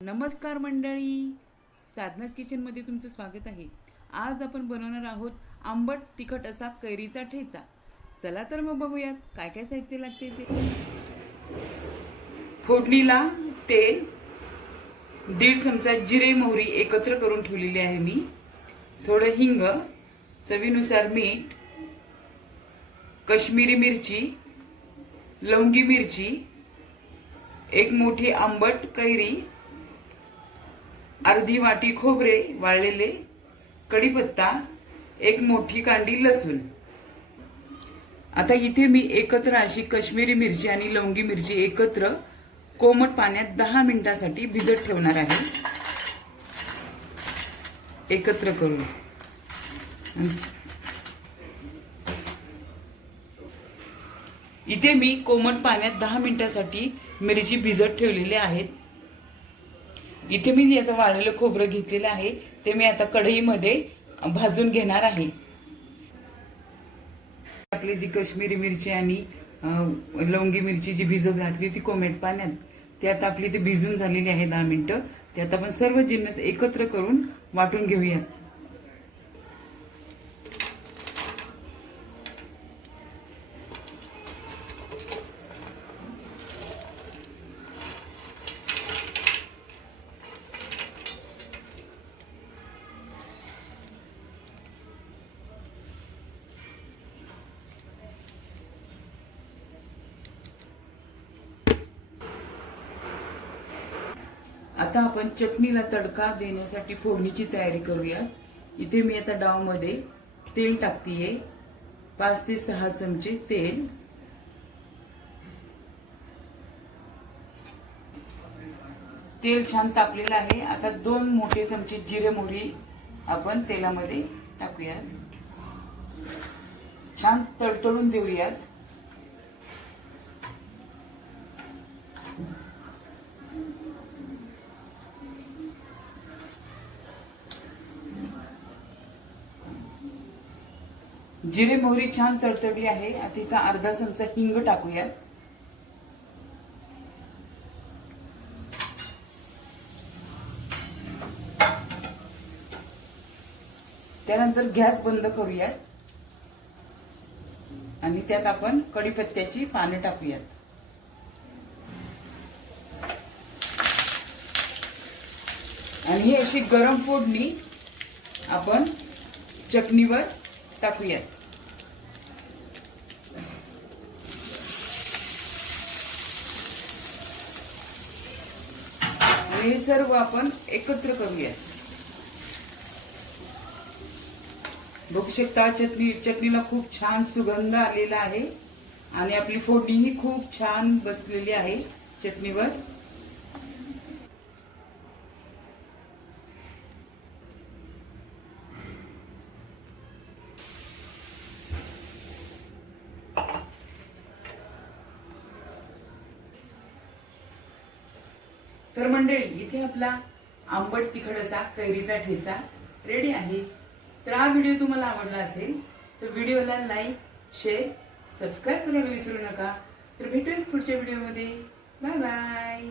नमस्कार मंडळी, साधनाच किचनमध्ये तुमचं स्वागत आहे। आज आपण बनवणार आहोत आंबट तिखट असा कैरीचा ठेचा। चला तर मग बघूयात काय काय साहित्य लागते ते। फोडणीला तेल, 1.5 चमचा जिरे मोहरी एकत्र करून ठेवलेली आहे मी, थोडं हिंग, चवीनुसार मीठ, काश्मीरी मिरची, लवंगी मिरची, एक मोठी आंबट कैरी, अर्धी वाटी खोबरे वाळलेले, कढीपत्ता, एक मोठी कांडी लसूण। आता इथे मी एकत्र अशी काश्मीरी मिरची आणि लवंगी मिरची एकत्र कोमट पाण्यात 10 मिनिटांसाठी भिजत ठेवणार आहे, एकत्र करून। इथे मी कोमट पाण्यात 10 मिनिटांसाठी मिरची भिजत ठेवलेली आहेत। इथे मी आता वाळलेलं खोबरं घेतलेलं आहे, ते मी आता कढईमध्ये भाजून घेणार आहे। आपली जी काश्मीरी मिरची आणि लवंगी मिरची जी भिजत घातली ती कोमट पाण्यात, ती आता आपली ती भिजून झालेली आहे 10 मिनिटं। त्यात आपण सर्व जिन्नस एकत्र करून वाटून घेऊयात। आता आपण चटणीला तडका देण्यासाठी फोडणीची तयारी करूया। इथे मी आता डाव मध्ये तेल टाकतीये, 5 ते 6 चमचे तेल। तेल छान तापलेलं आहे। आता 2 मोठे चमचे जिरे मोहरी आपण तेलामध्ये टाकूयात, छान तडतडून देऊयात। जिरे मोहरी छान तडतडली आहे। आता इथं अर्धा चमचा हिंग टाकूया, त्यानंतर गॅस बंद करूया आणि त्यात आपण कढीपत्त्याची पाने टाकूयात। आणि ही अशी गरम फोडणी आपण चटणीवर टाकूयात। हे सर्व आपण एकत्र करूया। बघू शकता चटणीला खूप छान सुगंध आलेला आहे आणि आपली फोडणी ही खूप छान बसलेली आहे चटणीवर। तर मंडळी, इथे आपला आंबट तिखट असा कैरीचा ठेचा रेडी आहे। तर हा व्हिडिओ तुम्हाला आवडला असेल तर व्हिडिओला लाईक, शेअर, सबस्क्राईब करायला विसरू नका। तर भेटूया पुढच्या व्हिडिओमध्ये। Bye bye.